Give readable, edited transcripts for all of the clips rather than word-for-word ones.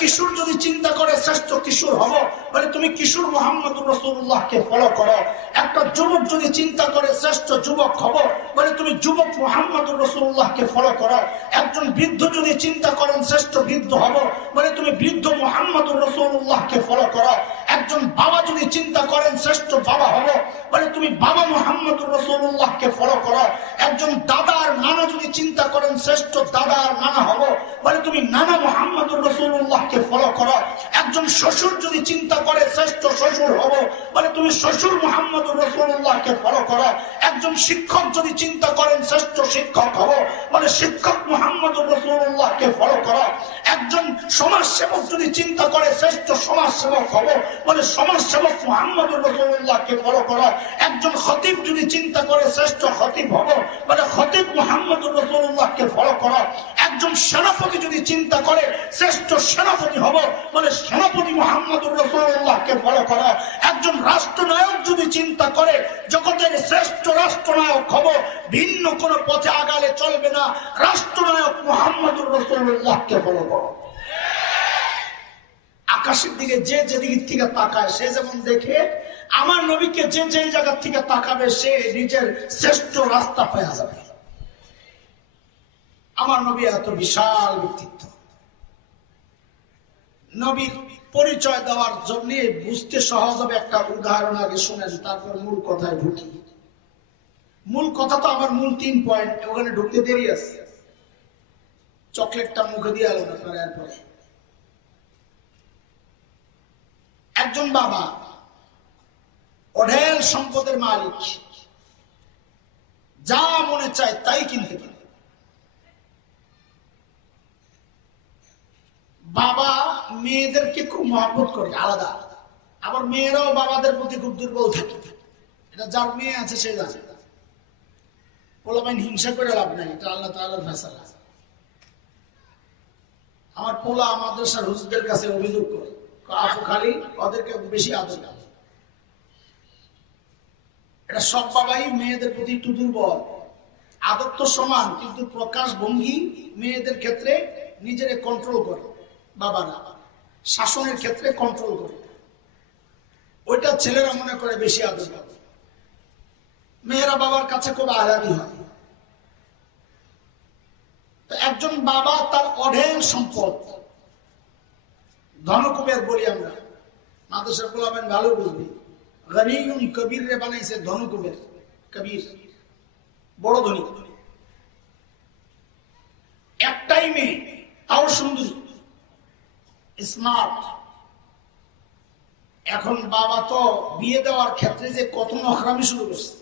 কিশোর যদি চিন্তা করে শ্রেষ্ঠ কিশোর হব, বলে তুমি কিশোর মুহাম্মদুর রাসূলুল্লাহকে ফলো করো। একটা যুবক যদি চিন্তা করে শ্রেষ্ঠ যুবক হব, বলে তুমি যুবক মুহাম্মদুর রাসূলুল্লাহকে ফলো করো। একজন বৃদ্ধ যদি চিন্তা করেন শ্রেষ্ঠ বৃদ্ধ হব, বলে তুমি বৃদ্ধ মুহাম্মদুর রাসূলুল্লাহকে ফলো করো। একজন বাবা যদি চিন্তা করেন শ্রেষ্ঠ বাবা হব, বলে তুমি বাবা মুহাম্মদুর রাসূলুল্লাহকে ফলো করো। একজন দাদা আর নানা যদি চিন্তা করেন শ্রেষ্ঠ দাদা আর নানা হব, বলে তুমি নানা মুহাম্মদুর রাসূলুল্লাহকে ফলো করো। একজন শ্বশুর যদি চিন্তা করে শ্রেষ্ঠ শ্বশুর হব, বলে তুমি শ্বশুর মুহাম্মদুর রাসূলুল্লাহকে ফলো করো। একজন শিক্ষক যদি চিন্তা করেন শ্রেষ্ঠ শিক্ষক হব, বলে শিক্ষক মুহাম্মদুর রাসূলুল্লাহকে ফলো করো। একজন সমাজ সেবক যদি চিন্তা করে শ্রেষ্ঠ সমাজ সেবক হব, বলে সমাজ সেবক মুহাম্মদুর রাসূলুল্লাহকে ফলো করো। একজন খতিব যদি চিন্তা করে শ্রেষ্ঠ খতিব হব, বলে খতিব মুহাম্মদুর রাসূলুল্লাহকে ফলো করো। একজন সেনাপতি যদি চিন্তা করে শ্রেষ্ঠ সেনাপতি হব, বলে সেনাপতি মুহাম্মদুর রাসূলুল্লাহকে ফলো করো। একজন রাষ্ট্রনায়ক যদি চিন্তা করে জগতের শ্রেষ্ঠ রাষ্ট্রনায়ক হব, ভিন্ন কোন পথে আগালে চলবে না, রাষ্ট্রনায়ক মুহাম্মদুর রাসূলুল্লাহকে ফলো করো। আকাশের দিকে যে যেদিক থেকে তাকায় সে যেমন দেখে, আমার নবীকে যে যে জায়গা থেকে তাকাবে সে নিজের শ্রেষ্ঠ রাস্তা পেয়ে যাবে। আমার নবী এত বিশাল ব্যক্তিত্ব। নবীর পরিচয় দেওয়ার জন্য বুঝতে সহজ হবে একটা উদাহরণ আগে শুনেন, তারপর মূল কথায় ঢুকি। মূল কথা তো আমার মূল 3 পয়েন্ট, ওখানে ঢুকতে দেরি আছে। চকলেটটা মুখে দিয়ে আলো আপনার। এরপরে একজন বাবা অঢেল সম্পদের মালিক, যা মনে চায় তাই কিনতে পারে। বাবা মেয়েদেরকে খুব মহব্বত করে আলাদা, আবার মেয়েরাও বাবাদের প্রতি খুব দুর্বল থাকে। এটা যার মেয়ে আছে সে জানে। পোলাপাইন হিংসা করে লাভ নাই, এটা আল্লাহ তাআলার ফয়সালা। আমার পোলা মাদ্রাসার হুজুরদের কাছে অভিযোগ করে, আপু খালি ওদেরকে বেশি আদর করে। এটা সব বাবাই মেয়েদের প্রতি একটু দুর্বল। আদর তো সমান, কিন্তু প্রকাশ ভঙ্গি মেয়েদের ক্ষেত্রে নিজেরে কন্ট্রোল করে। বাবারা শাসনের ক্ষেত্রে কন্ট্রোল করে, ওইটা ছেলেরা মনে করে বেশি আদর পাবে। মেয়েরা বাবার কাছে খুব আহ্লাদি হয়। তো একজন বাবা তার অঢেল সম্পদ, ধনকুবের বলি আমরা, মাদ্রাসার বলবেন ভালো বুঝবি, গনিউন কবির রে বানাইছে ধনকুবের। কবির বড় ধনী, একটাই মেয়ে, তাও সুন্দরী, স্মার্ট। এখন বাবা তো বিয়ে দেওয়ার ক্ষেত্রে যে কত নখরামি শুরু করছে।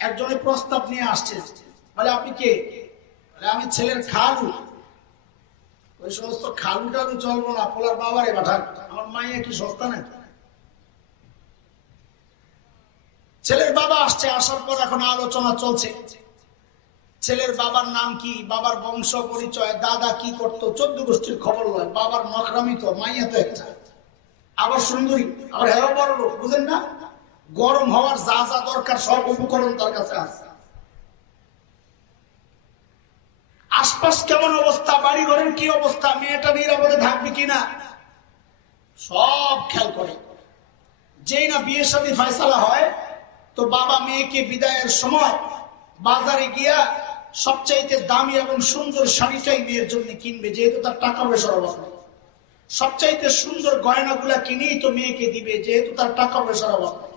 একজনের প্রস্তাব নিয়ে আসছে, বলে আপনি কে? আমি ছেলের খালু। ওই সমস্ত খালুটা তো চলবো না, পোলার বাবারে পাঠান, আমার মাইয়া কি সস্তা নাকি? ছেলের বাবা আসছে, আসার পর এখন আলোচনা চলছে। ছেলের বাবার নাম কি, বাবার বংশ পরিচয়, দাদা কি করতো, 14 গোষ্ঠীর খবর লয়। বাবার নখরামি তো, মাইয়া তো একটা, আবার সুন্দরী, আবার হ্যাঁ বড় লোক, বুঝেন না? গরম হওয়ার যা যা দরকার সব উপকরণ তার কাছে আছে। আশপাশ কেমন অবস্থা, বাড়ি ঘরের কি অবস্থা, মেয়েটা নিরাপদে থাকবে কিনা, সব খেয়াল করে। যেই না বিয়ে শাদী ফয়সালা হয়, তো বাবা মেয়েকে বিদায়ের সময় বাজারে গিয়া সবচাইতে দামি এবং সুন্দর শাড়িটাই মেয়ের জন্য কিনবে, যেহেতু তার টাকা পয়সার অভাব নেই। সবচাইতে সুন্দর গয়নাগুলা কিনেই তো মেয়েকে দিবে, যেহেতু তার টাকা পয়সার অভাব নেই।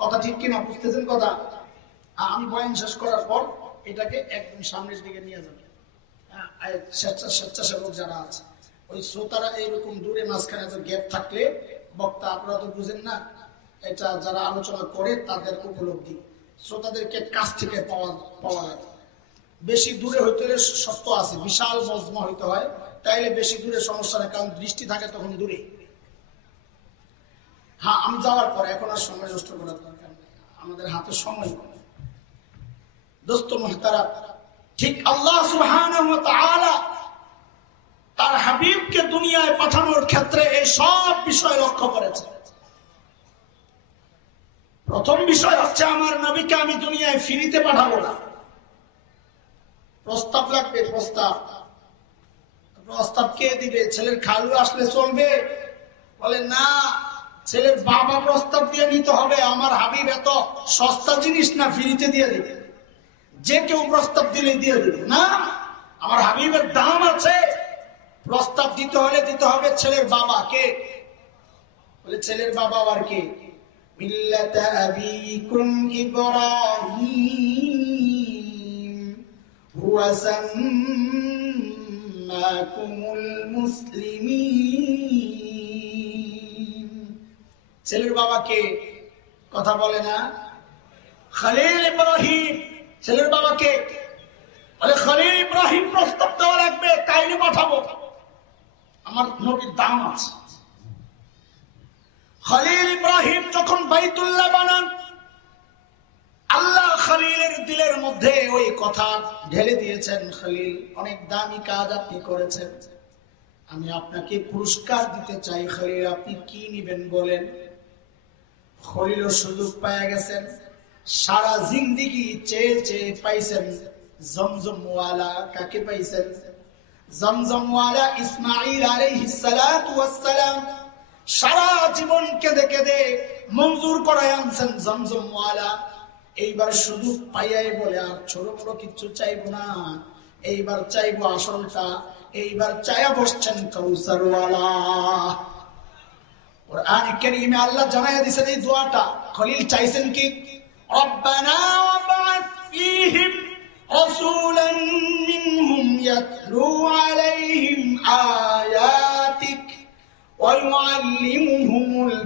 কথা ঠিক কিনা বুঝতেছেন কথা? আমি বয়ান শেষ করার পর এটাকে একদম সামনের দিকে নিয়ে যাবে। স্বেচ্ছাসেবক যারা আছে, ওই শ্রোতারা এইরকম দূরে মাঝখানে গ্যাপ থাকলে বক্তা, আপনারা তো বুঝেন না, এটা যারা আলোচনা করে তাদের উপলব্ধি, শ্রোতাদেরকে কাছ থেকে পাওয়া লাগে। বেশি দূরে হইতে হলে সত্য আছে, বিশাল মজমা হইতে হয়, তাইলে বেশি দূরে সমস্যা নেই, কারণ দৃষ্টি থাকে তখন দূরে। হ্যাঁ, আমি যাওয়ার পরে এখন আর সময় নষ্ট করার দরকার নেই, আমাদের হাতে সময় কমে। দোস্ত মুহতারাম, ঠিক আল্লাহ সুবহানাহু ওয়া তাআলা তার হাবিবকে দুনিয়ায় পাঠানোর ক্ষেত্রে এই সব বিষয় লক্ষ্য করেছেন। প্রথম বিষয় হচ্ছে, আমার নবীকে আমি দুনিয়ায় ফ্রিতে পাঠাবো না, প্রস্তাব লাগবে, প্রস্তাব। প্রস্তাব কে দিবে? ছেলের খালু আসলে চলবে? বলে না, ছেলের বাবা প্রস্তাব দিয়ে নিতে হবে। আমার হাবিব এত সস্তা জিনিস না, ফ্রিতে দিয়ে দিবে। যে কেউ প্রস্তাব দিলে দিয়ে দিবে না, আমার হাবিবের দাম আছে। প্রস্তাব দিতে হলে দিতে হবে ছেলের বাবা। কে? বলে ছেলের বাবা আর কে? মিল্লাতা আবিকুম ইব্রাহিম হুয়া সাম্মাকুমুল মুসলিমিন। ছেলের বাবা কে? কথা বলে না। খলিল ইব্রাহিম। ছেলের বাবা কে? বলে খলিল ইব্রাহিম প্রস্তাব দেওয়া লাগবে, তাইলে পাঠাবো। আমার নবীর দাম আছে। খলিল ইব্রাহিম যখন বাইতুল্লাহ বানান, আল্লাহ খলিলের দিলের মধ্যে ওই কথা ঢেলে দিয়েছেন, খলিল অনেক দামি কাজ আপনি করেছেন, আমি আপনাকে পুরস্কার দিতে চাই। খলিল আপনি কি নিবেন বলেন? খলিলও সুযোগ পেয়ে গেছেন। সারা জিন্দেগি চেয়ে চেয়ে পাইছেন জমজমওয়ালা। কাকে পাইছেন? জমজমওয়ালা ইসমাঈল আলাইহিস সালাতু ওয়াস সালাম। সারা জীবন কেঁদে কেঁদে মঞ্জুর করায় আনছেন জমজমওয়ালা। এইবার সুযোগ পাইয়াই বলে আর ছোট বড় কিচ্ছু চাইবো না, এইবার চাইবো আসলটা। এইবার চায়া বসছেন কাউসারওয়ালা। কুরআন কারীমে আল্লাহ জানায়া দিয়েছেন এই দোয়াটা। খলিল চাইছেন কি? রব্বানা ওয়াবআথ ফীহিম রাসূলান মিনহুম ইয়াতলু আলাইহিম আয়াতিক ওয়া ইউআল্লিমুহুমুল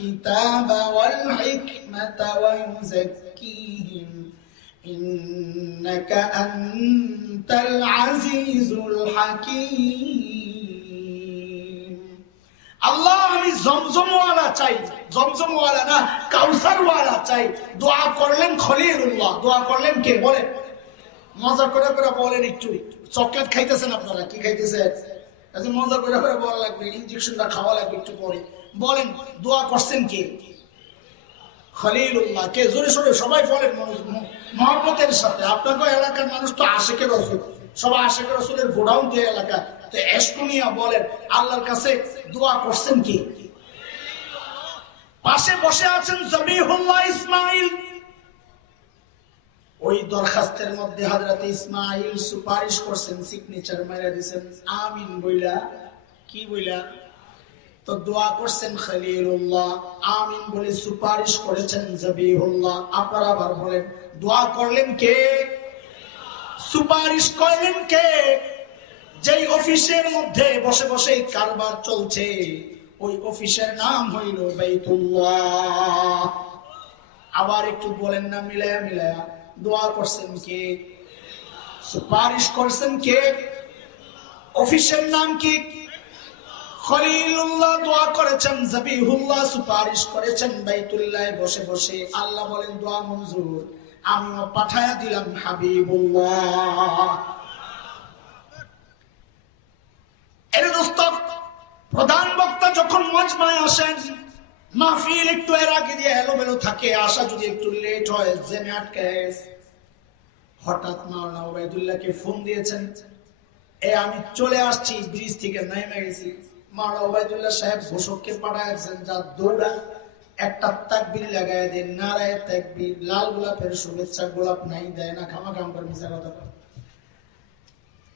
কিতাব ওয়াল হিকমাতা ওয়া ইউযাক্কিহিম ইন্নাকা আনতাল আজিজুল হাকীম। আল্লাহ আমি জমজমওয়ালা চাই, জমজমওয়ালা না কাউসারওয়ালা চাই। দোয়া করলেন খলিলুল্লাহ। দোয়া করলেন কে? বলেন। মজা করে করে বলেন। একটু চকলেট খাইতেছেন আপনারা? কি খাইতেছেন? মজা করে করে বলা লাগবে, ইনজেকশনটা খাওয়া লাগবে একটু পরে। বলেন দোয়া করছেন কে? খলিলুল্লাহ। কে? জোরে সোরে সবাই বলেন মহব্বতের সাথে। আপনাদের এলাকার মানুষ তো আশিকের রাসূল, সবাই আশিকের রাসূলের গোডাউন দিয়ে এলাকা, তো এশকুনিয়া বলেন আল্লাহর কাছে দোয়া করছেন কি? পাশে বসে আছেন জবিহুল্লাহ ইসমাঈল। ওই দরখাস্তের মধ্যে হযরত ইসমাঈল সুপারিশ করছেন, সিগনেচার মেরে দিয়েছেন আমিন বইলা। কি বইলা? তো দোয়া করছেন খলিলুল্লাহ, আমিন বলে সুপারিশ করেছেন জবিহুল্লাহ। আপনারা আবার বলেন দোয়া করলেন কে? সুপারিশ করলেন কে? যেই অফিসের মধ্যে বসে বসে কারবার চলছে, ওই অফিসের নাম হইল বাইতুল্লাহ। আবার একটু বলেন না মিলায়া মিলায়া। দোয়া করছেন কে? সুপারিশ করছেন কে? অফিসের নাম কি? খলিলুল্লাহ দোয়া করেছেন, জবিহুল্লাহ সুপারিশ করেছেন বাইতুল্লাহ বসে বসে। আল্লাহ বলেন দোয়া মঞ্জুর, আমিও পাঠায়া দিলাম হাবিবুল্লাহ। এর দোস্ত, প্রধান বক্তা যখন মজমায় আসেন, মাহফিল একটু এর আগে দিয়ে এলোমেলো থাকে, আসা যদি একটু লেট হয় জেমে আটকে গেছে। হঠাৎ মাওলানা ওবায়দুল্লাহকে ফোন দিয়েছেন, আমি চলে আসছি, ব্রিজ থেকে নেমে গেছি। মাওলানা ওবায়দুল্লাহ সাহেব ঘোষককে পাঠাচ্ছেন, যা দৌড়া একটা তাকবীর লাগায় দেন, নারায়ে তাকবীর। লাল গোলাপের শুভেচ্ছা গোলাপ নাই, দেয় না, খামাখাম করে মিছা কথা।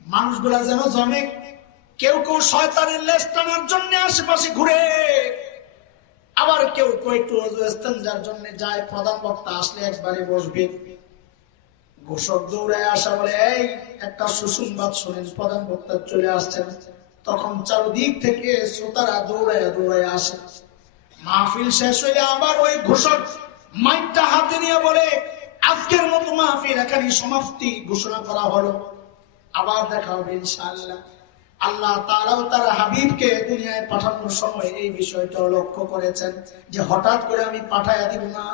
মানুষগুলা যেন জমে। কেউ কেউ শয়তানের লেজ টানার জন্য আশেপাশে ঘুরে, আবার কেউ কেউ একটু ইস্তেনজার জন্য যায়। প্রধান বক্তা আসলে একবারে বসবে। ঘোষক দৌড়ায় আসা বলে, এই একটা সুসংবাদ শোনেন, প্রধান বক্তা চলে আসছেন। তখন চারদিক থেকে শ্রোতারা দৌড়ায় দৌড়ায় আসে। মাহফিল শেষ হইলে আবার ওই ঘোষক মাইকটা হাতে নিয়ে বলে, আজকের মতো মাহফিল এখানে সমাপ্তি ঘোষণা করা হলো, আবার দেখা হবে ইনশাআল্লাহ। আল্লাহ তাআলাও তার হাবিবকে দুনিয়ায় পাঠানোর সময় এই বিষয়টা লক্ষ্য করেছেন যে হঠাৎ করে আমি পাঠাইয়া দিব না,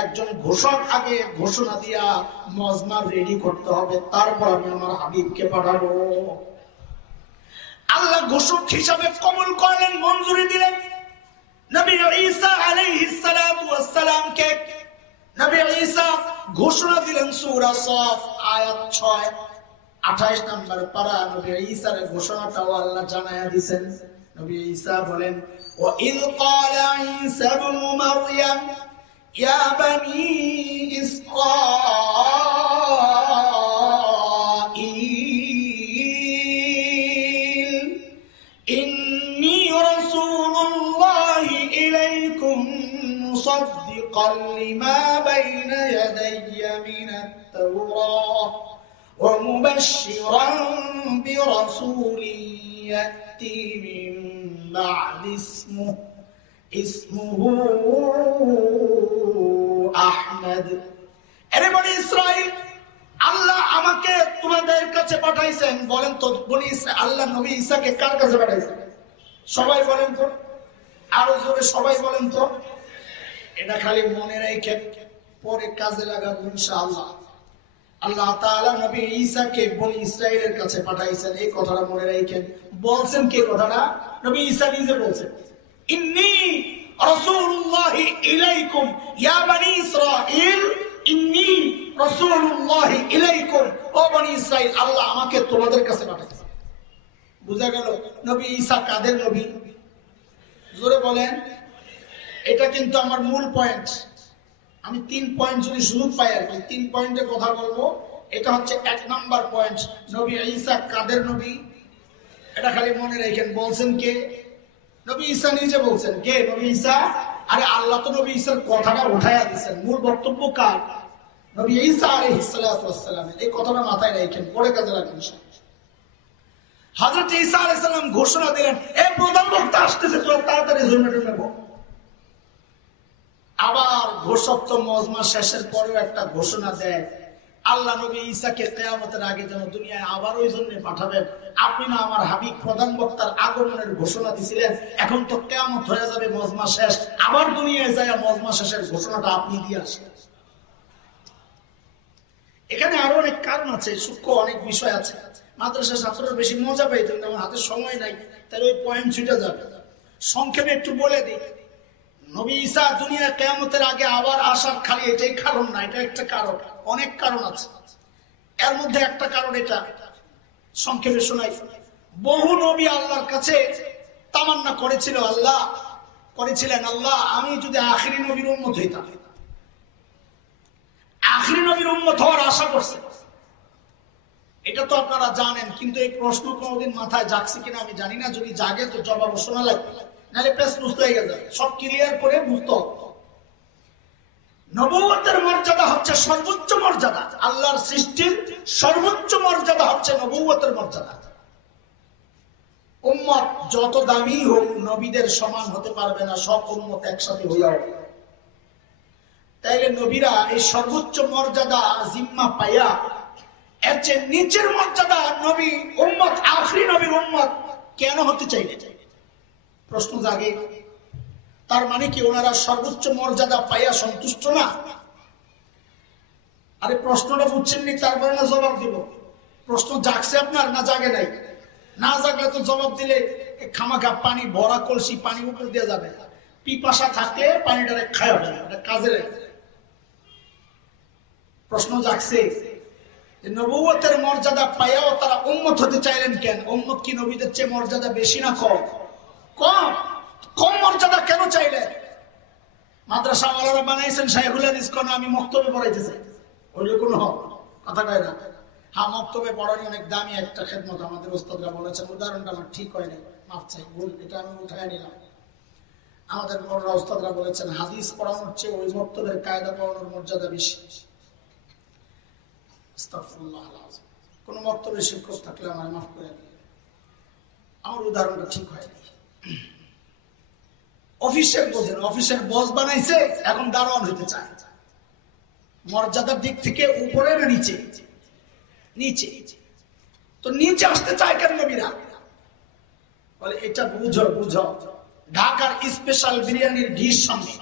একজন ঘোষক আগে ঘোষণা দিয়া মজমা রেডি করতে হবে, তারপর আমি আমার হাবিবকে পাঠাবো। আল্লাহ ঘোষক হিসাবে কবুল করলেন, মঞ্জুরি দিলেন। নবী ঈসা আলাইহিস সালাতু ওয়াস সালামকে নবী ঈসা ঘোষণা দিলেন সূরা সফ আয়াত 6 28 নম্বর পারা। নবী ঈসার ঘোষণাটাও আল্লাহ জানায়া দিয়েছেন। নবী ঈসা বলেন, ওয়া ইয ক্বালা ঈসা ইবনু মারইয়াম ইয়া বানি ইসরাঈল ইন্নী রাসূলুল্লাহি ইলাইকুম মুসাদ্দিকান লিমা বাইনা ইয়াদাইয়া মিনাত তাওরাহ ومبشرا برسول يأتي من بعد اسمه أحمد। আরে বনি ইসরাইল, আল্লাহ আমাকে তোমাদের কাছে পাঠাইছেন। বলেন তো বনি ইসরাইল, আল্লাহ নবী ঈসাকে কার কাছে পাঠাইছেন? সবাই বলেন তো, আরো জোরে সবাই বলেন তো। এটা খালি মনে রেখে পরে কাজে লাগাবো ইনশাআল্লাহ। আল্লাহ তাআলা নবী ঈসাকে বনি ইসরাইলের কাছে পাঠাইছেন, এই কথাটা মনে রাখেন। বলছেন কে কথাটা? নবী ঈসা নিজে বলছেন, ইন্নী রাসূলুল্লাহি ইলাইকুম ইয়া বনি ইসরাঈল ইন্নী রাসূলুল্লাহি ইলাইকুম। ও বনি ইসরাইল, আল্লাহ আমাকে তোমাদের কাছে পাঠাইছেন। বুঝা গেল নবী ঈসা কাদের নবী? জোরে বলেন। এটা কিন্তু আমার মূল পয়েন্ট। আমি 3 পয়েন্ট যদি সুযোগ পাই আর কি 3 পয়েন্টে কথা বলবো। এটা হচ্ছে 1 নাম্বার পয়েন্ট, নবী ঈসা কাদের নবী, এটা খালি মনে রাখেন। বলছেন কে? নবী ঈসা নিজে বলছেন। কে? নবী ঈসা। আরে আল্লাহ তো নবী ঈসার কথাটা উঠাইয়া দিয়েছেন। মূল বক্তব্য কার? নবী ঈসা আলাইহিস সালাতু ওয়াস সালাম। এই কথাটা মাথায় রাখেন, পরে কাজে লাগবে। হযরত ঈসা আলাইহিস সালাম ঘোষণা দিলেন, এই প্রধান বক্তা আসতেছে, তোরা তাড়াতাড়ি জন্মেটে নেব। আবার ঘোষক মজমা শেষের পরেও একটা ঘোষণা দেয়, আল্লাহ নবী ঈসাকে কিয়ামতের আগে যেন দুনিয়ায় আবার ওই জন্য পাঠাবেন। আপনি না আমার হাবিব প্রধান বক্তার আগমনের ঘোষণা দিয়েছিলেন, এখন তো কিয়ামত হয়ে যাবে, মজমা শেষ, আবার দুনিয়ায় যায় মজমা শেষের ঘোষণাটা আপনি দিয়ে আসেন। এখানে আরো অনেক কারণ আছে, সূক্ষ্ম অনেক বিষয় আছে। মাদ্রাসা ছাত্ররা বেশি মজা পাইত, আমার হাতে সময় নাই, তাহলে ওই পয়েন্ট ছুটে যাবে। সংক্ষেপে একটু বলে দিই, নবী ঈসা দুনিয়া কিয়ামতের আগে আবার আসার খালি এটাই কারণ না, এটা একটা কারণ, অনেক কারণ আছে। এর মধ্যে একটা কারণ এটা সংক্ষেপে শোনাই। বহু নবী আল্লাহর কাছে তামান্না করেছিলেন, আল্লাহ আমি যদি আখিরি নবীর উম্মত হইতাম, আখিরি নবীর উম্মত হওয়ার আশা করছে। এটা তো আপনারা জানেন, কিন্তু এই প্রশ্ন কোনোদিন মাথায় জাগছে কিনা আমি জানি না। যদি জাগে তো জবাব শোনা লাগবে, নাহলে পেস বুঝতে হয়ে গেছে। সব ক্লিয়ার করে বুঝতে হবে। নবুয়তের মর্যাদা হচ্ছে সর্বোচ্চ মর্যাদা, আল্লাহর সৃষ্টির সর্বোচ্চ মর্যাদা হচ্ছে নবুয়তের মর্যাদা। উম্মত যত দামি হোক, নবীদের সমান হতে পারবে না, সব উম্মত একসাথে হইয়া হবে। তাইলে নবীরা এই সর্বোচ্চ মর্যাদা জিম্মা পাইয়া এর চেয়ে নিচের মর্যাদা নবী উম্মত, আখিরি নবীর উম্মত কেন হতে চাইলে? প্রশ্ন জাগে। তার মানে কি ওনারা সর্বোচ্চ মর্যাদা পাইয়া সন্তুষ্ট না? আরে প্রশ্নটা বুঝছেননি, তারপরে না জবাব দিব। প্রশ্ন জাগছে আপনার, না জাগে নাই? না জাগলে তো জবাব দিলে খামাখা পানি ভরা কলসি পানি উপর দিয়ে যাবে। পিপাসা থাকলে পানিটা খাওয়া যাবে, এটা কাজে লাগে। প্রশ্ন জাগছে, নবুয়তের মর্যাদা পাইয়াও তারা উম্মত হতে চাইলেন কেন? উম্মত কি নবীদের চেয়ে মর্যাদা বেশি না কম? কম মর্যাদা কেন চাইলেন? মাদ্রাসা ওয়ালারা বানাইছেন শাইখুল হাদিস, কোন আমি মক্তবে পড়াইতে চাই, ওইগুলো কোনো কথা কয় না। হ্যাঁ, মক্তবে পড়ানি অনেক দামি একটা খেদমত, আমাদের ওস্তাদরা বলেছেন। উদাহরণটা আমার ঠিক হয়নি, মাফ চাই, ভুল, এটা আমি উঠায় নিলাম। আমাদের বড়রা ওস্তাদরা বলেছেন হাদিস পড়ানোর চেয়ে ওই মক্তবের কায়দা পড়ানোর মর্যাদা বেশি। কোন মক্তবের শিক্ষক থাকলে আমার মাফ করে দিন, আমার উদাহরণটা ঠিক হয়নি। অফিসের বোঝেন, অফিসের বস বানাইছে, এখন দারোয়ান হইতে চায়। মর্যাদার দিক থেকে উপরে না নিচে? নিচে। তো নিচে আসতে চায় কেন নবীরা? বলে এটা বুঝো। ঢাকার স্পেশাল বিরিয়ানির ডিশ সামনে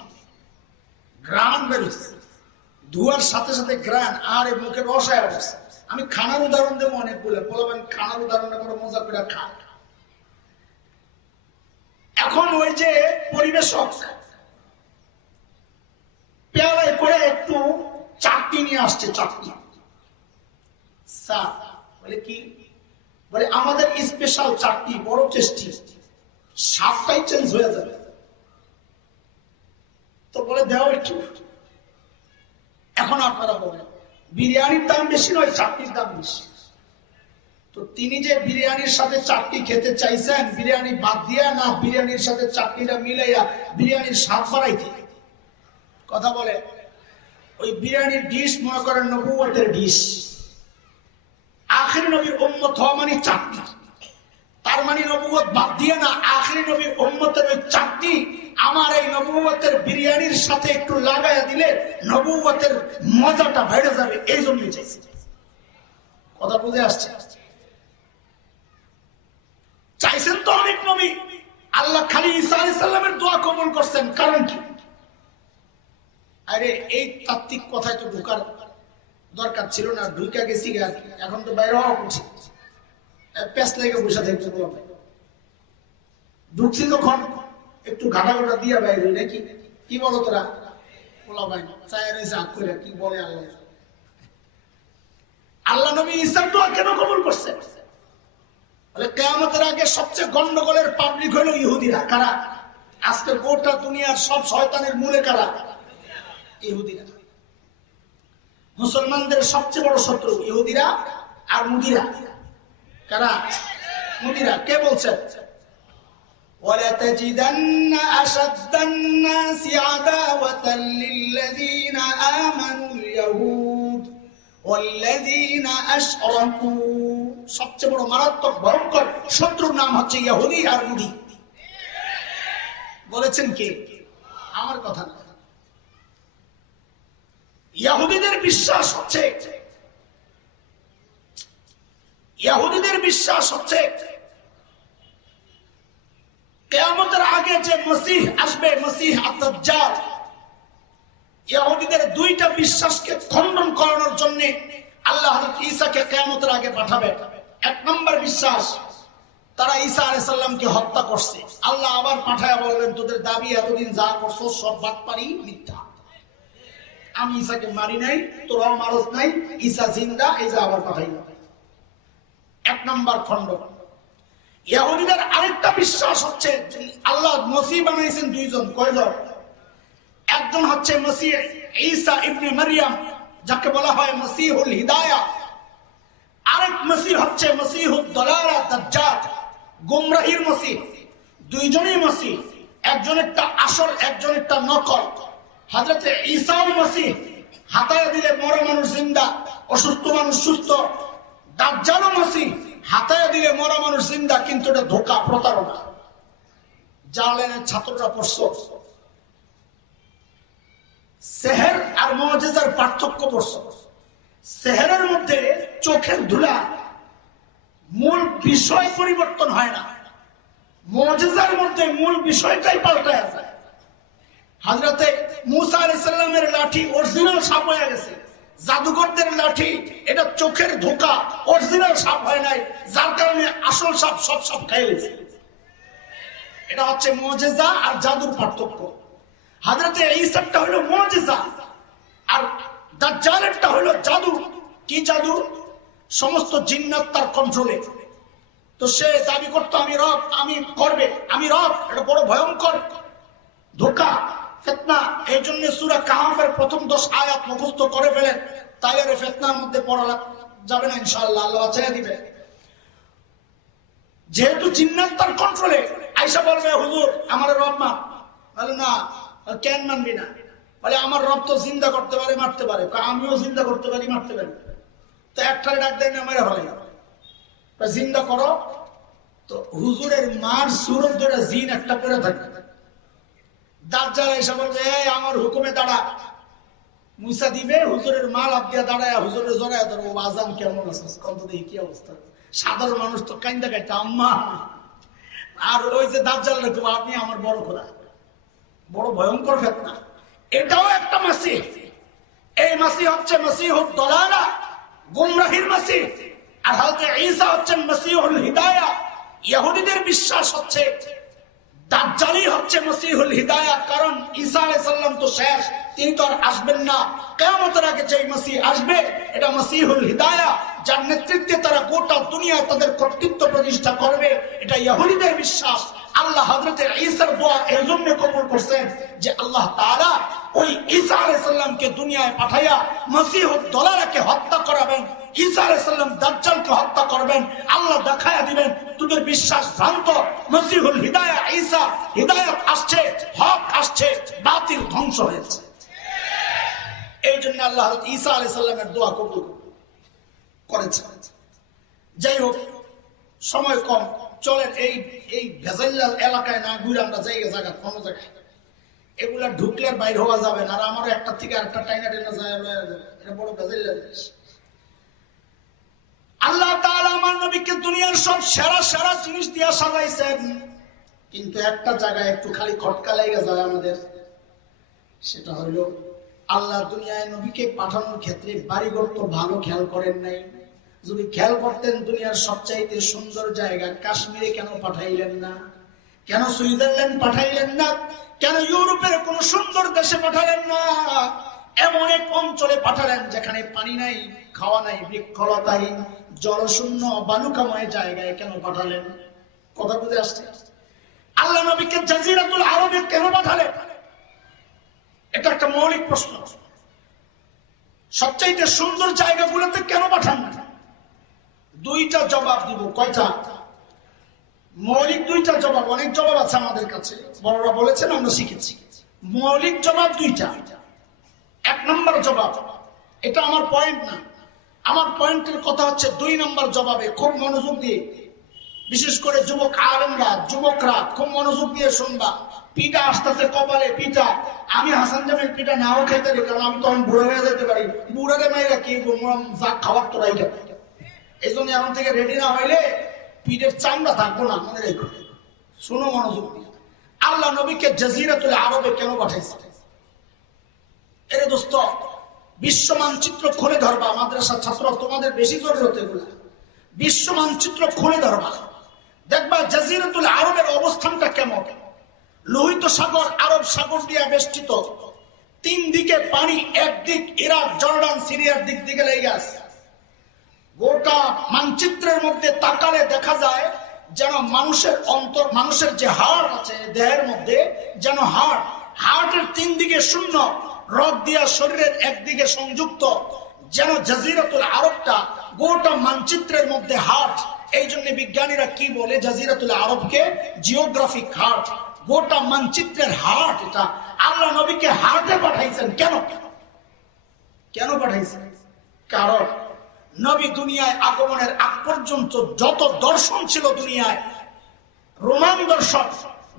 গ্রান বেরোচ্ছে, ধোয়ার সাথে সাথে গ্রান, আর মুখে রসায় অবস্থা। আমি খানার উদাহরণ দেবো অনেক বলে, বলবেন খানার উদাহরণটা বড় মজা করে খান। এখন ওই যে পরিবেশক, পেয়ালায় করে একটু চাটনি নিয়ে আসছে, চাটনি। বলে কি? বলে আমাদের স্পেশাল চাটনি, বড় টেস্টি, স্বাদটাই চেঞ্জ হয়ে যাবে। তো বলে দেও একটু। এখন আপনারা বলেন বিরিয়ানির দাম বেশি নয়, চাটনির দাম বেশি। তো তিনি যে বিরিয়ানির সাথে চাটনি খেতে চাইছেন, বিরিয়ানি বাদ দিয়া না বিরিয়ানির সাথে চাটনিটা মিলাইয়া বিরিয়ানির স্বাদ বাড়াইতে? কথা বলে। ওই বিরিয়ানির ডিশ মনে করেন নবুয়তের ডিশ। আখির নবীর উম্মত হওয়া মানে চাটনি, তার মানে নবুয়ত বাদ দিয়ে না, আখির নবীর উম্মতের ওই চাটনি আমার এই নবুয়তের বিরিয়ানির সাথে একটু লাগাইয়া দিলে নবুয়তের মজাটা বেড়ে যাবে, এই জন্যই চাইছে। কথা বুঝে আসছে? চাইছেন তো অনেক নবী, আল্লাহ খালি ঈসা আলাইহিস সালামের দোয়া কবুল করছেন। কারণ কি? আরে এই তাত্ত্বিক কথায় তো ঢোকার দরকার ছিল না, ঢুকা গেছি, এখন তো বাইরে হওয়া উচিত। প্যাস লেগে বসে থাকতে বলবে, ঢুকছি যখন একটু ঘাটা ঘাটা দিয়া বাইরে, নাকি কি বলো তোরা? বলা ভাই চায়ের আগ করে কি বলে আল্লাহ। আল্লাহ নবী ঈসার দোয়া কেন কবুল করছে? বলে কিয়ামতের আগে সবচেয়ে গন্ডগোলের পাবলিক হলো ইহুদিরা। কারা? আজকের গোটা দুনিয়ার সব শয়তানের মূলে কারা? ইহুদিরা। মুসলমানদের সবচেয়ে বড় শত্রু ইহুদিরা আর মুদিরা। কারা? মুদিরা। কে বলছেন? وَلَتَجِدَنَّ أَشَدَّ النَّاسِ عَدَاوَةً لِلَّذِينَ آمَنُوا الْيَهُودَ وَالَّذِينَ أَشْرَكُوا। সবচেয়ে বড় মারাত্মক ভয়ঙ্কর শত্রুর নাম হচ্ছে ইহুদি আর মুদি। বলেছেন কে? আমার কথা না। ইহুদিদের বিশ্বাস হচ্ছে, ইহুদিদের বিশ্বাস হচ্ছে কিয়ামতের আগে যে মসিহ আসবে, মসিহ আদ-দাজ্জাল, ইহুদিদের দুইটা বিশ্বাসকে খণ্ডন করানোর জন্য আল্লাহ হযরত ঈসাকে কিয়ামতের আগে পাঠাবে। এক নম্বর বিশ্বাস, তারা ঈসা আলাইহিস সালামকে হত্যা করছে। আল্লাহ আবার পাঠায়া বলবেন তোদের দাবি এতদিন যা করছো সব বাটপারি, মিথ্যা। আমি ঈসাকে মারি নাই, তোরাও মারস নাই, ঈসা জিন্দা, এই যে আবার পাঠাইলাম। এক নম্বর খণ্ড। ইহুদিদের আরেকটা বিশ্বাস হচ্ছে আল্লাহ মসিহ বানাইছেন দুইজন। কয়জন? একজন হচ্ছে মসিহ ঈসা ইবনে মারইয়াম, যাকে বলা হয় মসিহুল হিদায়াহ। আরেক মসিহ হচ্ছে মসিহুদ দালালা, দাজ্জাল, গোমরাহির মসিহ। দুইজনই মসিহ, একজনেরটা আসল, একজনেরটা নকল। হযরত ঈসা মসিহ, হাতায় দিলে মরা মানুষ জিন্দা, অসুস্থ মানুষ সুস্থ। দাজ্জাল মসিহ, হাতায় দিলে মরা মানুষ জিন্দা, কিন্তু এটা ধোঁকা, প্রতারণা। জালেনের ছাত্ররা পড়ছ, সেহের আর মুজিজার পার্থক্য পড়ছ। সেহেরের মধ্যে চোখের ধুলা, মূল বিষয় পরিবর্তন হয় না। মুজিজার মধ্যে মূল বিষয়টাই পাল্টায় যায়। হযরতে মূসা আলাইহিস সালামের লাঠি অরিজিনাল সাপ হয়ে গেছে, জাদুকরদের লাঠি এটা চোখের ধোঁকা, অরিজিনাল সাপ হয় নাই, যার কারণে আসল সাপ সব সাপ খেয়ে গেছে। এটা হচ্ছে মুজিজা আর জাদুর পার্থক্য। হযরতে ঈসাটা হলো মুজিজা, আর দাজ্জালেরটা হলো জাদু। কি জাদু? সমস্ত জিন্নাত তার কন্ট্রোলে। তো সে দাবি করতো আমি রব, আমি করবে, আমি রব। এটা বড় ভয়ঙ্কর ধোঁকা, ফিতনা। এই জন্য সূরা কাহফের প্রথম 10 আয়াত মুখস্থ করে ফেলেন, তাইলে ফিতনার মধ্যে পড়া যাবে না ইনশাআল্লাহ, আল্লাহ ছেড়ে দিবে। যেহেতু জিন্নাত তার কন্ট্রোলে, আয়েশা বলবে হুজুর আমার রব মান। বলে না, কেন মানবি না? বলে আমার রব তো জিন্দা করতে পারে, মারতে পারে। আমিও জিন্দা করতে পারি, মারতে পারি। তো একটারে ডাক দেয় না, মেরে ফেলে জিন্দা করো। তো হুজুরের মার সুরত ধরে জিন একটা করে থাকে। দাজ্জাল এসে বলবে আমার হুকুমে দাঁড়া, মুসা দিবে, হুজুরের মা লাভ দিয়া দাঁড়ায়, হুজুরের জড়ায় ধরো, আজান কেমন আছে কত দেখি, কি অবস্থা। সাধারণ মানুষ তো কাইন্দা কাইটা আম্মা। আর ওই যে দাজ্জাল রেখো, আপনি আমার বড় খোদা। বড় ভয়ঙ্কর ফিতনা। এটাও একটা মাসিহ। এই মাসিহ হচ্ছে মসিহুদ দালালা, গুমরাহির মাসিহ। আর হযরত ঈসা হচ্ছেন মসিহুল হিদায়াহ। ইহুদিদের বিশ্বাস হচ্ছে দাজ্জালই হচ্ছে মসিহুল হিদায়াত। কারণ ঈসা আলাইহিস সালাম তো শেষ, তিনি তো আর আসবেন না। কিয়ামতের আগে যে মসিহ আসবে এটা মসিহুল হিদায়াত, যার নেতৃত্বে তারা গোটা দুনিয়ায় তাদের কর্তৃত্ব প্রতিষ্ঠা করবে, এটা ইহুদিদের বিশ্বাস। আল্লাহ হযরতে ঈসার দোয়া এর জন্য কবুল করছেন যে আল্লাহ তাআলা ওই ঈসা আলাইহিস সালামকে দুনিয়ায় পাঠাইয়া মসিহুদ দলালাকে হত্যা করাবেন, ঈসা আলাইহিস সালাম দাজ্জালকে হত্যা করবেন। আল্লাহ দেখায়া দিবেন তোদের বিশ্বাস ভ্রান্ত, মসিহুল হিদায়াত ঈসা, হিদায়াত আসছে, হক আসছে, বাতিল ধ্বংস হয়েছে। এই জন্য আল্লাহ হযরত ঈসা আলাইহিস সালামের দোয়া কবুল করেছেন। যাই হোক, সময় কম, চলেন এই ভেজাইলা এলাকায় না ঘুরে আমরা জায়গা কোনো জায়গায় এগুলা ঢুকলে আর বাইর হওয়া যাবে না। আর আমারও একটা থেকে আরেকটা টাইনা টেনা যায়, এটা বড় ভেজাইলা জিনিস। আল্লাহ তাআলা আমার নবীকে দুনিয়ার সব সেরা সেরা জিনিস দিয়া সাজাইছেন, কিন্তু একটা জায়গায় একটু খালি খটকা লেগে যায় আমাদের। সেটা হইল আল্লাহ দুনিয়ায় নবীকে পাঠানোর ক্ষেত্রে বাড়িঘর তো ভালো খেয়াল করেন নাই। যদি খেয়াল করতেন দুনিয়ার সবচাইতে সুন্দর জায়গা কাশ্মীরে কেন পাঠাইলেন না? কেন সুইজারল্যান্ড পাঠাইলেন না? কেন ইউরোপের কোন সুন্দর দেশে পাঠালেন না? এমন এক অঞ্চলে পাঠালেন যেখানে পানি নাই, খাওয়া নাই, বৃক্ষলতাহীন, জলশূন্য, বালুকাময় জায়গায় কেন পাঠালেন? কথা বুঝে আসছে? আল্লাহ নবীকে জাজিরাতুল আরবে কেন পাঠালেন? এটা একটা মৌলিক প্রশ্ন। সবচাইতে সুন্দর জায়গাগুলোতে কেন পাঠান না? দুইটা জবাব দিব। কয়টা? মৌলিক দুইটা জবাব। অনেক জবাব আছে আমাদের কাছে, বড়রা বলেছেন, আমরা শিখেছি। মৌলিক জবাব দুইটা। এক নম্বর জবাব, এটা আমার পয়েন্ট না, আমার পয়েন্টের কথা হচ্ছে 2 নম্বর জবাবে। খুব মনোযোগ দিয়ে, বিশেষ করে যুবক আলেমরা, যুবকরা খুব মনোযোগ দিয়ে শুনবা। পিঠা আসতেছে কপালে, পিঠা। আমি হাসান জামিল পিঠা নাও খেতে পারি, কারণ আমি তখন বুড়ো হয়ে যেতে পারি। বুড়ারে মাইরা কি যা খাবার তোরাই খেতে। এই জন্য এখন থেকে রেডি না হইলে পিঠের চামড়া থাকবো না, মনে রেখো। শুনো মনোযোগ দিয়ে। আল্লাহ নবীকে জাজিরাতুল আরবে কেন পাঠাইছে? এরে দোস্ত, বিশ্ব মানচিত্র খুলে ধরবা। মাদ্রাসা ছাত্র তোমাদের বেশি জরুরত এগুলো। বিশ্ব মানচিত্র খুলে ধরবা, দেখবা জাজিরাতুল আরবের অবস্থানটা কেমন। লোহিত সাগর, আরব সাগর দিয়ে বেষ্টিত, 3 দিকে পানি, একদিক ইরাক, জর্ডান, সিরিয়ার দিক দিকে লেগে আছে। গোটা মানচিত্রের মধ্যে তাকালে দেখা যায় যেন মানুষের অন্তর, মানুষের যে হাড় আছে দেহের মধ্যে, যেন হার্টের 3 দিকে শূন্য, রক দিয়া শরীরের একদিকে সংযুক্ত, যেন জাজিরাতুল আরবটা গোটা মানচিত্রের মধ্যে হার্ট। এই জন্য বিজ্ঞানীরা কি বলে, জাজিরাতুল আরবকে জিওগ্রাফিক হার্ট, গোটা মানচিত্রের হার্ট। এটা আল্লাহ নবীকে হার্টে পাঠাইছেন। কেন কেন পাঠাইছেন? কারণ নবী দুনিয়ায় আগমনের আগ পর্যন্ত যত দর্শন ছিল দুনিয়ায়, রোমান দর্শন,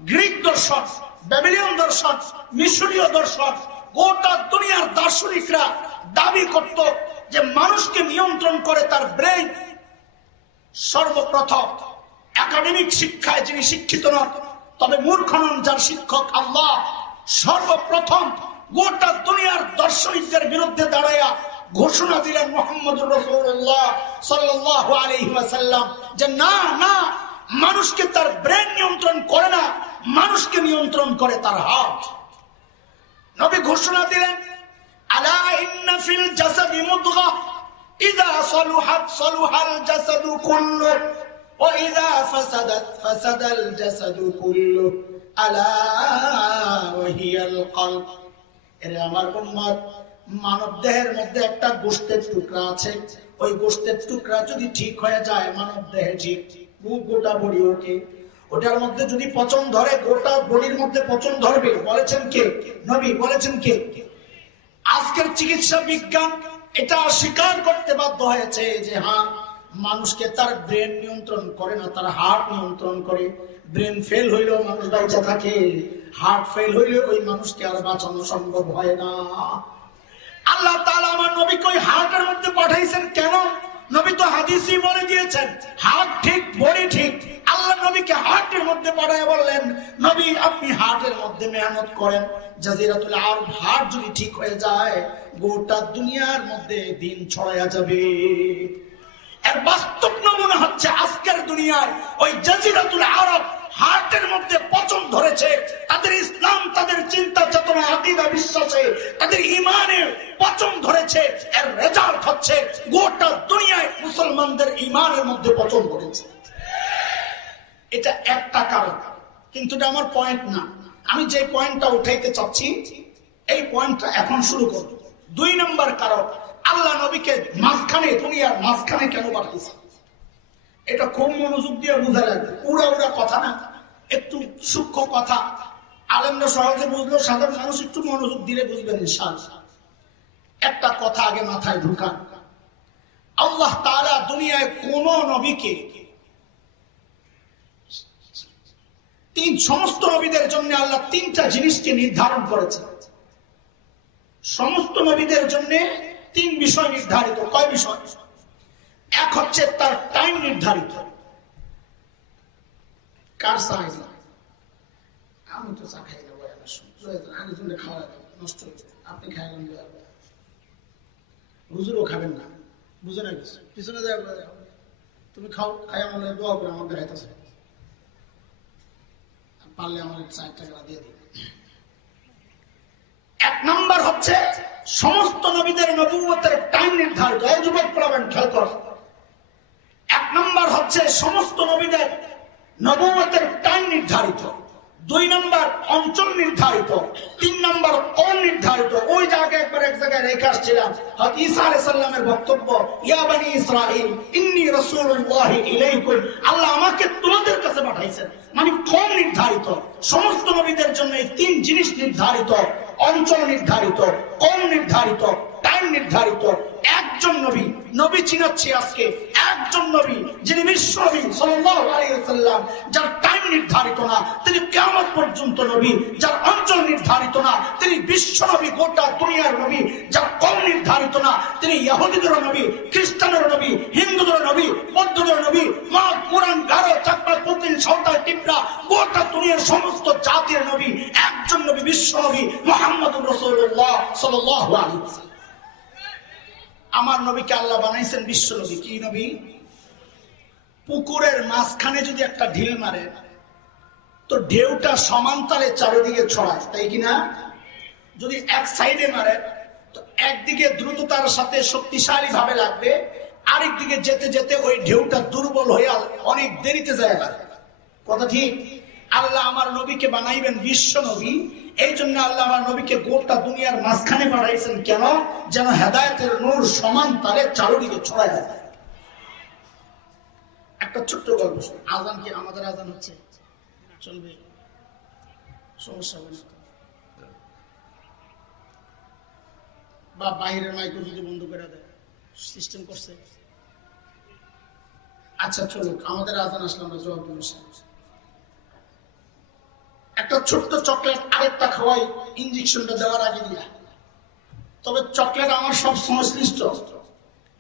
গ্রিক দর্শন, ব্যাবিলিয়ন দর্শন, মিশরীয় দর্শন, গোটা দুনিয়ার দার্শনিকরা দাবি করত যে মানুষকে নিয়ন্ত্রণ করে তার ব্রেইন। সর্বপ্রথম একাডেমিক শিক্ষায় যিনি শিক্ষিত নন, তবে মূর্খ নন, যার শিক্ষক আল্লাহ, সর্বপ্রথম গোটা দুনিয়ার দার্শনিকদের বিরুদ্ধে দাঁড়াইয়া ঘোষণা দিলেন মুহাম্মদুর রাসূলুল্লাহ সাল্লাল্লাহু আলাইহি ওয়াসাল্লাম যে না না, মানুষকে তার ব্রেন নিয়ন্ত্রণ করে না, মানুষকে নিয়ন্ত্রণ করে তার হার্ট। নবী ঘোষণা দিলেন, আলা ইন্না ফিল জাসাদি মুদগা ইযা সালুহাত সালুহাল জাসাদু কুল্লু ওয়া ইযা ফাসাদাত ফাসাদাল জাসাদু কুল্লু আলা ওয়া হিয়াল কলব। এরে আমার উম্মত, মানব দেহের মধ্যে একটা গোশতের টুকরা আছে, ওই গোশতের টুকরা যদি ঠিক হয়ে যায় মানব দেহে ঠিক, গোটা বডি ওকে। ওটার মধ্যে যদি পচন ধরে, গোটা বডির মধ্যে পচন ধরবে। বলেছেন কে? নবী বলেছেন কে? আজকের চিকিৎসা বিজ্ঞান এটা স্বীকার করতে বাধ্য হয়েছে যে হ্যাঁ, মানুষকে তার ব্রেন নিয়ন্ত্রণ করে না, তার হার্ট নিয়ন্ত্রণ করে। ব্রেন ফেল হইলেও মানুষ বেঁচে থাকে, হার্ট ফেল হইলে ওই মানুষকে আর বাঁচানো সম্ভব হয় না। আল্লাহ তাআলা আমার নবীকে ওই হার্টের মধ্যে পাঠাইছেন কেন? নবী তো হাদিসই বলে দিয়েছেন, হার্ট ঠিক বডি ঠিক। আল্লাহ নবীকে হার্টের মধ্যে পাঠায় বললেন, নবী আপনি হার্টের মধ্যে মেহনত করেন। জাজিরাতুল আরব হার্ট যদি ঠিক হয়ে যায়, গোটা দুনিয়ার মধ্যে দিন ছড়ায়া যাবে। এর বাস্তব নমুনা হচ্ছে আজকের দুনিয়ায় ওই জাজিরাতুল আরব হার্টের মধ্যে পচন ধরেছে, তাদের ইসলাম, তাদের চিন্তা চেতনা, আকীদা, বিশ্বাসে, তাদের ইমানে পচন ধরেছে, এর রেজাল্ট হচ্ছে গোটা দুনিয়ায় মুসলমানদের ইমানের মধ্যে পচন ধরেছে। এটা একটা কারণ, কিন্তু এটা আমার পয়েন্ট না। আমি যে পয়েন্টটা উঠাইতে চাচ্ছি এই পয়েন্টটা এখন শুরু করব। 2 নম্বর কারণ, আল্লাহ নবীকে মাঝখানে, দুনিয়ার মাঝখানে কেন পাঠাইছে? এটা খুব মনোযোগ দিয়ে বোঝা লাগবে, উড়া উড়া কথা না, একটু সূক্ষ্ম কথা। আলেমরা সহজে বুঝলো, সাধারণ মানুষ একটু মনোযোগ দিলে বুঝবেন ইনশাআল্লাহ। একটা কথা আগে মাথায় ঢুকান, আল্লাহ তাআলা দুনিয়ায় কোন নবীকে, সমস্ত নবীদের জন্য আল্লাহ 3টা জিনিসকে নির্ধারণ করেছে। সমস্ত নবীদের জন্য 3 বিষয় নির্ধারিত। কয় বিষয়? এক হচ্ছে তার টাইম নির্ধারিত। কার চাই? আমি তো চা খাই না, আমি খাওয়া নষ্ট হয়েছে, আপনি খাইলেন, হুজুরও খাবেন না, বুঝে না কিছু, পিছনে যায়, তুমি খাও, খাই আমার দোয়া করে আমার দেখাইতেছে, পারলে আমার 4 টাকা দিয়ে দিবে। 1 নম্বর হচ্ছে সমস্ত নবীদের নবুয়তের টাইম নির্ধারিত। এই যুবক প্রবণ খেয়াল কর, 1 নম্বর হচ্ছে সমস্ত নবীদের নবুয়তের টাইম নির্ধারিত। 2 নম্বর অঞ্চল নির্ধারিত। 3 নম্বর কোন নির্ধারিত। ওই জায়গায় একবার এক জায়গায় রেখে আসছিলাম, হযরত ঈসা আলাইহিস সালামের বক্তব্য, ইয়া বনি ইসরাঈল ইন্নী রাসূলুল্লাহি ইলাইকুম, আল্লাহ আমাকে তোমাদের কাছে পাঠাইছেন। মানে কোন নির্ধারিত। সমস্ত নবীদের জন্য এই 3 জিনিস নির্ধারিত, অঞ্চল নির্ধারিত, কোন নির্ধারিত, টাইম নির্ধারিত। একজন নবী, নবী চিনাচ্ছি আজকে, একজন নবী যিনি বিশ্ব নবী সাল্লাল্লাহু আলাইহি ওয়াসাল্লাম, যার টাইম নির্ধারিত না, তিনি কিয়ামত পর্যন্ত নবী। যার অঞ্চল নির্ধারিত না, তিনি বিশ্ব নবী, গোটা দুনিয়ার নবী। যার কম নির্ধারিত না, তিনি ইহুদিদের নবী, খ্রিস্টানের নবী, হিন্দুদের নবী, বৌদ্ধদের নবী, মা কুরআন গারো চাকমা পুতিন সাঁওতাল টিপরা, গোটা দুনিয়ার সমস্ত জাতির নবী। একজন নবী, বিশ্ব নবী মুহাম্মদুর রাসূলুল্লাহ সাল্লাল্লাহু আলাইহি ওয়াসাল্লাম। আমার নবীকে আল্লাহ বানাইছেন বিশ্ব নবী। কি নবী? পুকুরের মাঝখানে যদি একটা ঢিল মারে তো ঢেউটা সমান্তরালে চারিদিকে ছড়ায়, তাই কিনা? যদি এক সাইডে মারে তো একদিকে দ্রুততার সাথে শক্তিশালী ভাবে লাগবে, আরেক দিকে যেতে যেতে ওই ঢেউটা দুর্বল হয়ে অনেক দেরিতে যায়। কথা ঠিক? আল্লাহ আমার নবীকে বানাইবেন বিশ্ব নবী, এই জন্য আল্লাহ আমার নবীকে গোটা দুনিয়ার মাঝখানে পাঠাইছেন। কেন? যেন হেদায়েতের নূর সমান তালে চারদিকে ছড়ায় যায়। একটা ছোট্ট গল্প। আজান কি আমাদের আজান হচ্ছে? চলবে, সমস্যা হবে না? বা বাইরের মাইক্রো যদি বন্ধ করে দেয়, সিস্টেম করছে। আচ্ছা চলুক, আমাদের আজান আসলে আমরা জবাব দেব। একটা ছোট্ট চকলেট আরেকটা খাওয়াই ইঞ্জেকশনটা দেওয়ার আগে দিয়া। তবে চকলেট আমার সব সংশ্লিষ্ট,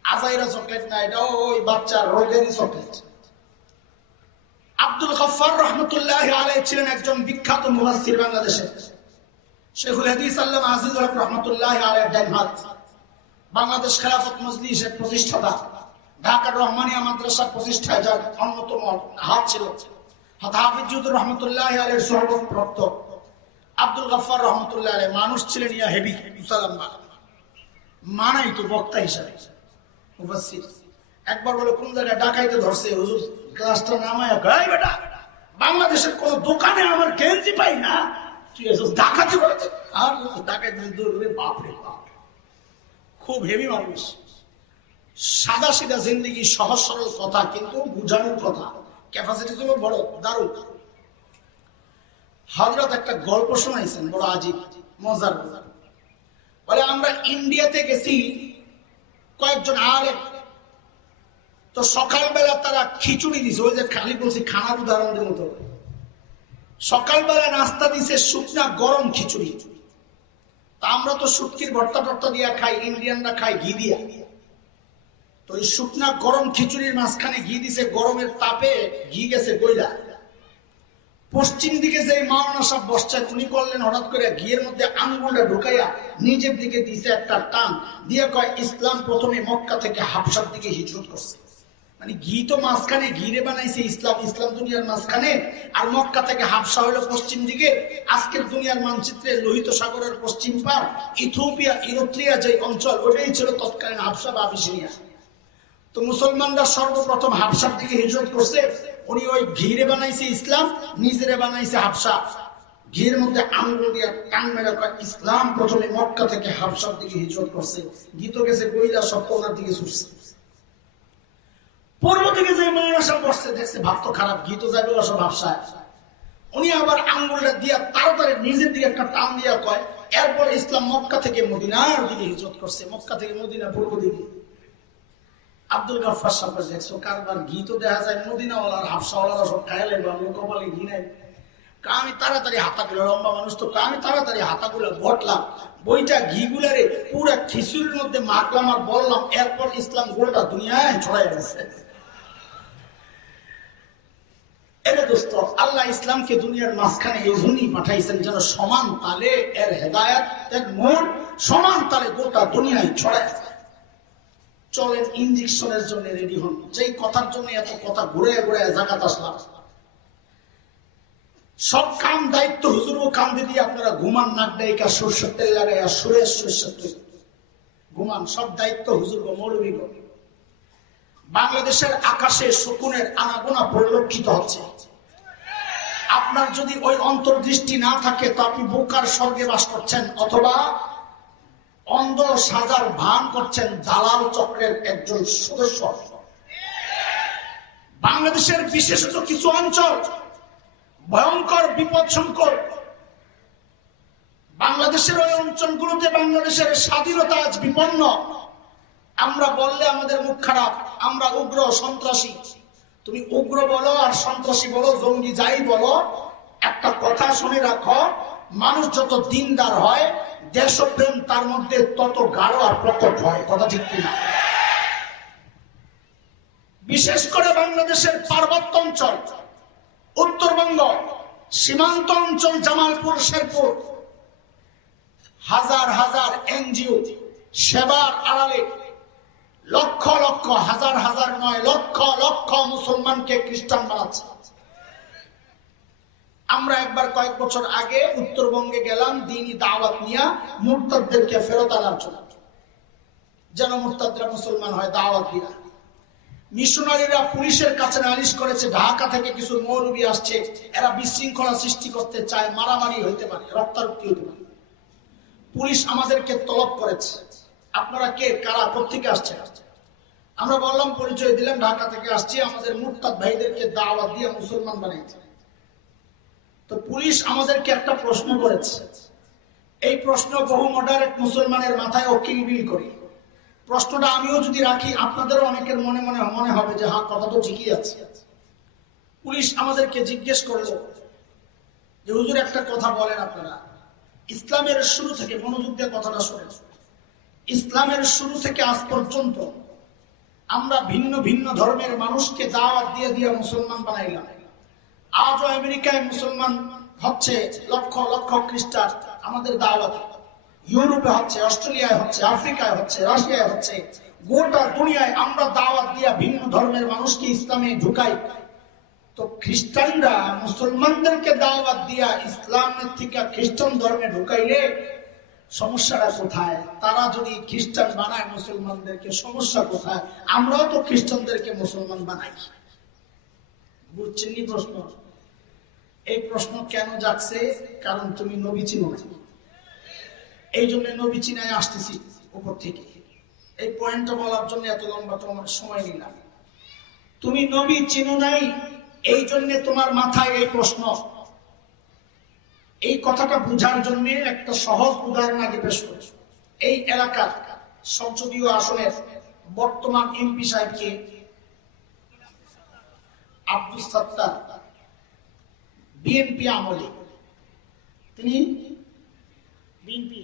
আজাইরা চকলেট না, এটা ওই বাচ্চার রোগেরই চকলেট। আব্দুল গফফার রহমতুল্লাহি আলাইহি ছিলেন একজন বিখ্যাত মুফাসসির বাংলাদেশের। শেখুল হাদিস আল্লামা আজিজুর রহমতুল্লাহি আলাইহি ডানহাত, বাংলাদেশ খেলাফত মজলিসের প্রতিষ্ঠাতা, ঢাকার রহমানিয়া মাদ্রাসার প্রতিষ্ঠায় যার অন্যতম হাত ছিল। হাফিজুর রহমতুল্লাহি আলাইহির সহবতপ্রাপ্ত আব্দুল গফফার রহমতুল্লাহি আলাইহি মানুষ ছিলেন ইয়া হেভি মুসালমান, মানাই তো বক্তা হিসাবে মুফাসসির। একবার বলে কোন জায়গায় ডাকাইতে ধরছে, হুজুর ক্লাসটা নামায়, গায় বেটা বাংলাদেশের কোন দোকানে আমার গেঞ্জি পাই না, তুই এসে ডাকাতি করেছে। আর ডাকাইতে দৌড়ে, বাপ রে বাপ, খুব হেভি মানুষ। সাদা সিধা জিন্দেগি, সহজ সরল কথা, কিন্তু বুঝানোর কথা, ক্যাপাসিটি ছিল বড়, দারুণ। হযরত একটা গল্প শোনাইছেন, বড় আজিব মজার। বলে আমরা ইন্ডিয়াতে গেছি কয়েকজন আলেম, তো সকালবেলা তারা খিচুড়ি দিছে, ওই যে খালি বলছি খানার উদাহরণের মতো। সকালবেলা নাস্তা দিছে শুকনা গরম খিচুড়ি। তা আমরা তো শুটকির ভর্তা টর্তা দিয়া খাই, ইন্ডিয়ানরা খাই ঘি দিয়া। তো এই শুকনা গরম খিচুড়ির মাঝখানে ঘি দিছে, গরমের তাপে ঘি গেছে গইলা। পশ্চিম দিকে যে মাওলানা সাহেব বসছে, উনি করলেন হঠাৎ করে ঘিয়ের মধ্যে আঙ্গুলটা ঢুকাইয়া নিজের দিকে দিছে একটা টান দিয়ে, কয় ইসলাম প্রথমে মক্কা থেকে হাবশার দিকে হিজরত করছে। মানে ঘি তো মাঝখানে, ঘিরে বানাইছে ইসলাম, ইসলাম দুনিয়ার মাঝখানে, আর মক্কা থেকে হাবশা হলো পশ্চিম দিকে। আজকের দুনিয়ার মানচিত্রে লোহিত সাগরের পশ্চিম পার ইথিওপিয়া, ইরিত্রিয়া যে অঞ্চল, ওটাই ছিল তৎকালীন হাবশা বা আবিসিনিয়া। তো মুসলমানরা সর্বপ্রথম হাবশার দিকে হিজরত করছে। উনি ওই ঘিরে বানাইছে ইসলাম, নিজেরে বানাইছে হাবশা। ঘির মধ্যে আঙ্গুল দিয়ে টান মেরে ইসলাম প্রথমে মক্কা থেকে হাবশার দিকে হিজরত করছে। ঘি তো গেছে কইলা সব কোনার দিকে ছুটছে। পূর্ব দিকে যে মৌলানা বসছে দেখছে ভাবতো খারাপ, ঘি তো যাবে সব হাবশায়। উনি আবার আঙ্গুলটা দিয়া তাড়াতাড়ি নিজের দিকে একটা টান দিয়া কয়, এরপর ইসলাম মক্কা থেকে মদিনার দিকে হিজরত করছে। মক্কা থেকে মদিনা পূর্ব দিকে। আব্দুল গাফফার সাহেব দেখছো কারবার, ঘি তো দেখা যায় মদিনাওয়ালার হাবশাওয়ালারা সব খায় লাগবে, আমি কপালে ঘি নাই। আমি তাড়াতাড়ি হাতাগুলো, লম্বা মানুষ তো, আমি তাড়াতাড়ি হাতাগুলো বটলাম, বইটা ঘি গুলারে পুরা খিচুড়ির মধ্যে মাখলাম আর বললাম, এরপর ইসলাম গোটা দুনিয়ায় ছড়াই গেছে। এরে দোস্ত, আল্লাহ ইসলামকে দুনিয়ার মাঝখানে এই জন্যই পাঠাইছেন যেন সমান তালে এর হেদায়েতের মোড় সমান তালে গোটা দুনিয়ায় ছড়ায় যায়। চলেন ইনজেকশনের জন্য রেডি হন। যেই কথার জন্য এত কথা ঘুরে ঘুরে জাকাত আসলাম, সব কাম দায়িত্ব হুজুর ও কান্দে দিয়ে আপনারা ঘুমান, নাক ডাইকা সরষের তেল লাগাইয়া সুরেশ সরষের তেল ঘুমান, সব দায়িত্ব হুজুর গো মৌলবী গো। বাংলাদেশের আকাশে শকুনের আনাগোনা পরিলক্ষিত হচ্ছে। আপনার যদি ওই অন্তর্দৃষ্টি না থাকে তো আপনি বোকার স্বর্গে বাস করছেন, অথবা অন্ধ সাজার ভান করছেন দালাল চক্রের একজন সদস্য। বাংলাদেশের বিশেষত কিছু অঞ্চল ভয়ঙ্কর বিপদ সংকট। বাংলাদেশের ওই অঞ্চলগুলোতে বাংলাদেশের স্বাধীনতা আজ বিপন্ন। আমরা বললে আমাদের মুখ খারাপ, আমরা উগ্র সন্ত্রাসী। তুমি উগ্র বলো আর সন্ত্রাসী বলো, জঙ্গি যাই বলো, একটা কথা শুনে রাখো, মানুষ যত দিনদার হয় দেশপ্রেম তার মধ্যে তত গাঢ় আর প্রকট হয়। কথা ঠিক কিনা? বিশেষ করে বাংলাদেশের পার্বত্য অঞ্চল, উত্তরবঙ্গ, সীমান্ত অঞ্চল, জামালপুর, শেরপুর, হাজার হাজার এনজিও সেবার আড়ালে লক্ষ লক্ষ, হাজার হাজার নয়, লক্ষ লক্ষ মুসলমানকে খ্রিস্টান বানাচ্ছে। আমরা একবার কয়েক বছর আগে উত্তরবঙ্গে গেলাম দ্বীনি দাওয়াত নিয়ে মুরতাদদেরকে ফেরত আনার জন্য, যেন মুরতাদরা মুসলমান হয়, দাওয়াত দিয়া। মিশনারিরা পুলিশের কাছে নালিশ করেছে, ঢাকা থেকে কিছু মৌলবী আসছে, এরা বিশৃঙ্খলা সৃষ্টি করতে চায়, মারামারি হইতে পারে, রক্তারক্তি হইতে পারে। পুলিশ আমাদেরকে তলব করেছে, আপনারা কে, কারা, কোত্থেকে আসছে? আমরা বললাম, পরিচয় দিলাম, ঢাকা থেকে আসছি, আমাদের মুরতাদ ভাইদেরকে দাওয়াত দিয়ে মুসলমান বানাইছে। তো পুলিশ আমাদেরকে একটা প্রশ্ন করেছে। এই প্রশ্ন বহু মডারেট মুসলমানের মাথায় কিলবিল করে। প্রশ্নটা আমিও যদি রাখি, আপনাদেরও অনেকের মনে মনে মনে হবে যে হ্যাঁ, কথা তো ঠিকই আছে। পুলিশ আমাদেরকে জিজ্ঞেস করলো যে হুজুর একটা কথা বলেন, আপনারা ইসলামের শুরু থেকে, মনোযোগ দিয়ে কথাটা শোনেন, ইসলামের শুরু থেকে আজ পর্যন্ত আমরা ভিন্ন ভিন্ন ধর্মের মানুষকে দাওয়াত দিয়ে দিয়ে মুসলমান বানাইলাম। আজও আমেরিকায় মুসলমান হচ্ছে লক্ষ লক্ষ খ্রিস্টান আমাদের দাওয়াত, ইউরোপে হচ্ছে, অস্ট্রেলিয়ায় হচ্ছে, আফ্রিকায় হচ্ছে, রাশিয়ায় হচ্ছে, গোটা দুনিয়ায় আমরা দাওয়াত দিয়া ভিন্ন ধর্মের মানুষকে ইসলামে ঢুকাই। তো খ্রিস্টানরা মুসলমানদেরকে দাওয়াত দিয়া ইসলামের থেকে খ্রিস্টান ধর্মে ঢুকাইলে সমস্যাটা কোথায়? তারা যদি খ্রিস্টান বানায় মুসলমানদেরকে, সমস্যা কোথায়? আমরাও তো খ্রিস্টানদেরকে মুসলমান বানাই। বুঝছেন নি প্রশ্ন? এই প্রশ্ন কেন যাচ্ছে? কারণ তুমি নবী চিনো না। এই জন্য নবী চিনায় আসতেছি উপর থেকে। এই পয়েন্টটা বলার জন্য এত লম্বা তোমার সময় নিলাম। তুমি নবী চিনো নাই, এই জন্য তোমার মাথায় এই প্রশ্ন। এই কথাটা বোঝার জন্য একটা সহজ উদাহরণ আগে পেশ করেছ। এই এলাকার সংসদীয় আসনের বর্তমান এমপি সাহেবকে আব্দুল সাত্তার, বিএনপি আমলে তিনি বিএনপি,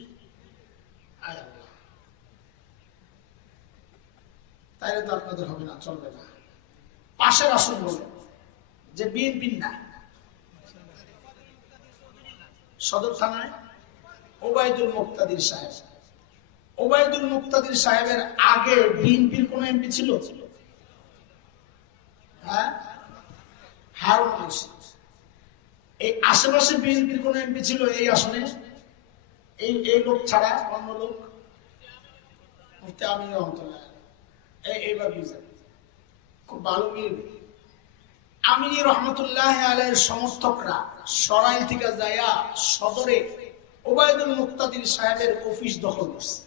তাইলে তো আপনাদের হবে না, চলবে না। পাশের আসন বলে যে বিএনপি না, সদর থানায় ওবায়দুল মুক্তাদির সাহেব। ওবায়দুল মুক্তাদির সাহেবের আগে বিএনপির কোন এমপি ছিল? হ্যাঁ, হারুন রশিদ। এই আশেপাশে বিএনপির কোন এমপি ছিল এই আসনে? এই লোক ছাড়া অন্য লোক? মুফতি আমিন রহমতুল্লাহ। এইবার বুঝেন, খুব ভালো মিলবে। আমিনী রহমতুল্লাহ আলাইহির সমর্থকরা সরাইল থেকে যায়া সদরে ওবায়দুল মুক্তাদির সাহেবের অফিস দখল করছে।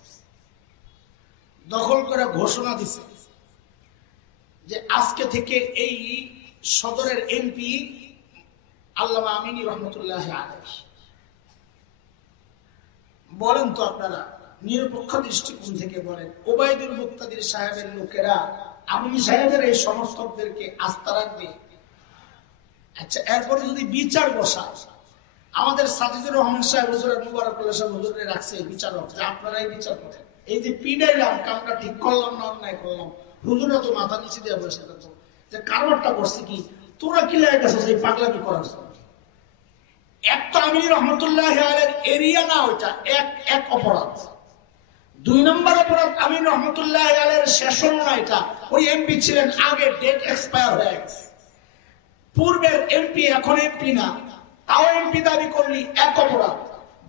দখল করে ঘোষণা দিছে যে আজকে থেকে এই সদরের এমপি আল্লামা আমিনী রহমতুল্লাহ আলাইহি। বলেন তো আপনারা নিরপেক্ষ দৃষ্টিকোণ থেকে বলেন, ওবায়দুল মুক্তাদির সাহেবের লোকেরা আমিনী সাহেবের এই সমর্থকদেরকে আস্থা রাখবে? আচ্ছা, এরপরে যদি বিচার বসা, আমাদের সাজিদুর রহমান সাহেব হুজুর মুবারকুল্লাহ সাহেব হুজুরে রাখছে বিচারক, যে আপনারাই বিচার করেন। এই যে পিড়াইলাম, কামটা ঠিক করলাম না অন্যায় করলাম, হুজুরা তো মাথা নিচে দিয়ে বসে থাকতো যে কারবারটা করছে কি, তোরা কি লেগে গেছো এই পাগলামি করার জন্য। একটা আমিনী রহমতুল্লাহ আলাইহির এরিয়া না, ওইটা এক অপরাধ। 2 নম্বর অপরাধ আমিন রহমতুল্লাহ আলাইহির সেশন না, এটা ওই এমপি ছিলেন আগে, ডেট এক্সপায়ার হয়ে গেছে। পূর্বের এমপি এখন এমপি না, তাও এমপি দাবি করলি এক অপরাধ।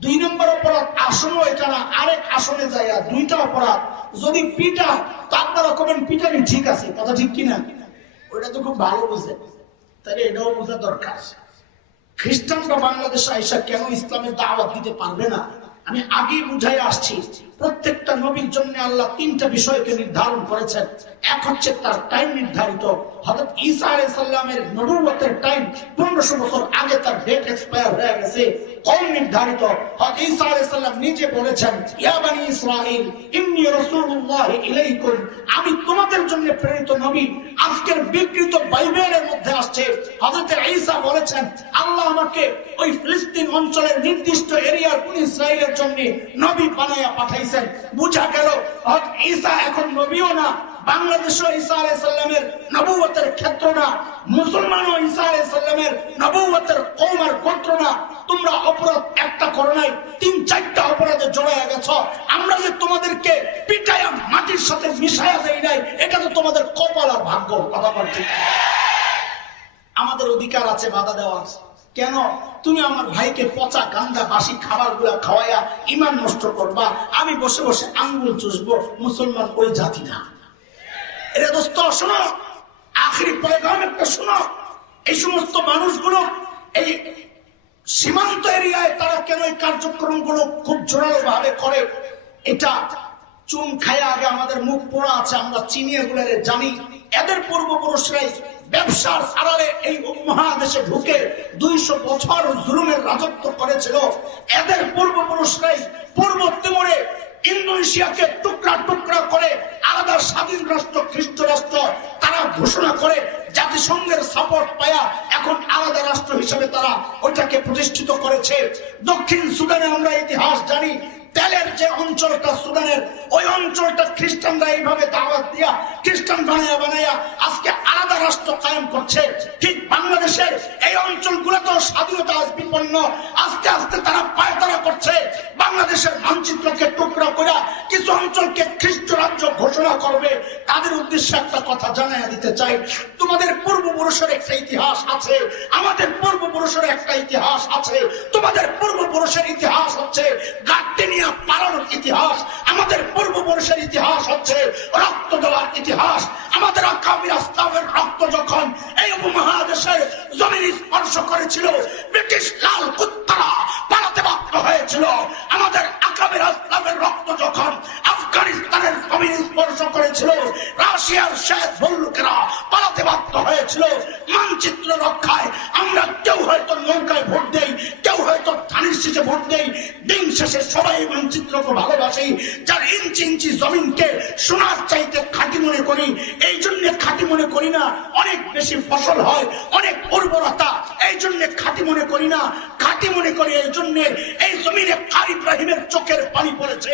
2 নম্বর অপরাধ আসনও এটা না, আরেক আসনে যায়, 2টা অপরাধ। যদি পিটা, তো আপনারা কবেন পিটানি ঠিক আছে, কথা ঠিক কিনা? ওইটা তো খুব ভালো বুঝে, তাহলে এটাও বোঝা দরকার। খ্রিস্টানরা বাংলাদেশে আইসা কেন ইসলামের দাওয়াত দিতে পারবে না? আমি আগেই বুঝাই আসছি, প্রত্যেকটা নবীর জন্য আল্লাহ 3টা বিষয়কে নির্ধারণ করেছেন। এক হচ্ছে তার টাইম নির্ধারিত। হযরত ঈসা আলাইহিস সালামের নবুয়তের টাইম 1500 বছর আগে তার ডেট এক্সপায়ার হয়ে গেছে, কম নির্ধারিত। হযরত ঈসা আলাইহিস সালাম নিজে বলেছেন, ইয়া বনি ইসরাঈল ইন্নী রাসূলুল্লাহ ইলাইকুম, আমি তোমাদের জন্য প্রেরিত নবী। আজকের বিকৃত বাইবেলের মধ্যে আসছে, হযরত ঈসা বলেছেন আল্লাহ আমাকে ওই ফিলিস্তিন অঞ্চলের নির্দিষ্ট এরিয়ার বনি ইসরাঈলের জন্য নবী বানায়া পাঠাইছেন। বুঝা গেল হযরত ঈসা এখন নবীও না, বাংলাদেশও ঈসা আলাইহিস সালামের নবুয়তের ক্ষেত্র না, মুসলমানও ঈসা আলাইহিস সালামের নবুয়তের কওম আর গোত্র না। তোমরা অপরাধ একটা করো নাই, 3-4টা অপরাধে জড়ায়া গেছো। আমরা যে তোমাদেরকে পিটায়া মাটির সাথে মিশায়া দেই নাই, এটা তো তোমাদের কপাল আর ভাগ্য। কথা বলছি, আমাদের অধিকার আছে বাধা দেওয়ার। কেন তুমি আমার ভাইকে পচা গান্দা বাসি খাবার গুলা খাওয়াইয়া ইমান নষ্ট করবা? আমি বসে বসে আঙ্গুল চুষবো? মুসলমান ওই জাতি না। এটা দোস্ত শোনো, আখেরি পয়গাম একটা শোনো। এই সমস্ত মানুষগুলো এই সীমান্ত এরিয়ায় তারা কেন এই কার্যক্রম গুলো খুব জোরালো ভাবে করে? এটা চুন খায়া আগে আমাদের মুখ পোড়া আছে, আমরা চিনি এগুলো জানি। এদের পূর্বপুরুষরাই ব্যবসার আড়ালে এই উপমহাদেশে ঢুকে 200 বছর জুলুমের রাজত্ব করেছিল। এদের পূর্বপুরুষরাই পূর্ব তিমুরে ইন্দোনেশিয়াকে টুকরা টুকরা করে আলাদা স্বাধীন রাষ্ট্র, খ্রিস্ট রাষ্ট্র তারা ঘোষণা করে জাতিসংঘের সাপোর্ট পায়া এখন আলাদা রাষ্ট্র হিসেবে তারা ওইটাকে প্রতিষ্ঠিত করেছে। দক্ষিণ সুদানে আমরা ইতিহাস জানি, তেলের যে অঞ্চলটা সুদানের, ওই অঞ্চলটা খ্রিস্টানরা এইভাবে দাওয়াত দিয়া খ্রিস্টান বানায়া বানায়া আজকে আলাদা রাষ্ট্র কায়েম করছে। ঠিক বাংলাদেশের এই অঞ্চলগুলো তো স্বাধীনতা আজ বিপন্ন, আস্তে আস্তে তারা পায়তারা করছে। বাংলাদেশের মানচিত্রকে টুকরা করে কিছু অঞ্চলকে খ্রিস্ট রাজ্য ঘোষণা করবে। তাদের উদ্দেশ্যে একটা কথা জানাইয়া দিতে চাই, তোমাদের পূর্বপুরুষের একটা ইতিহাস আছে, আমাদের পূর্বপুরুষের একটা ইতিহাস আছে। তোমাদের পূর্বপুরুষের ইতিহাস হচ্ছে গাড়ি নিয়ে পালানোর ইতিহাস, আমাদের পূর্বপুরুষের ইতিহাস হচ্ছে রক্ত দেওয়ার ইতিহাস। আমাদের আকাবির আসলামের রক্ত যখন এই উপমহাদেশের জমিন স্পর্শ করেছিল, ব্রিটিশ লাল কুত্তারা পালাতে বাধ্য হয়েছিল। আমাদের আকাবির আসলামের রক্ত যখন আফগানিস্তানের জমিন স্পর্শ করেছিল, রাশিয়ার শেষ বল্লুকেরা পালাতে বাধ্য হয়েছিল। মানচিত্র রক্ষায় আমরা কেউ হয়তো নৌকায় ভোট দেই, কেউ হয়তো ধানের শীষে ভোট দেই, দিন শেষে সবাই মানচিত্রকে ভালোবাসি। যার ইঞ্চি ইঞ্চি জমিনকে সোনার চাইতে খাঁটি মনে করি। এই জন্য খাঁটি মনে করি না, অনেক বেশি ফসল হয়, অনেক উর্বরতা, এই জন্য খাঁটি মনে করি না। খাঁটি মনে করি এই জন্য এই জমিনে কার ইব্রাহিমের চোখের পানি পড়েছে।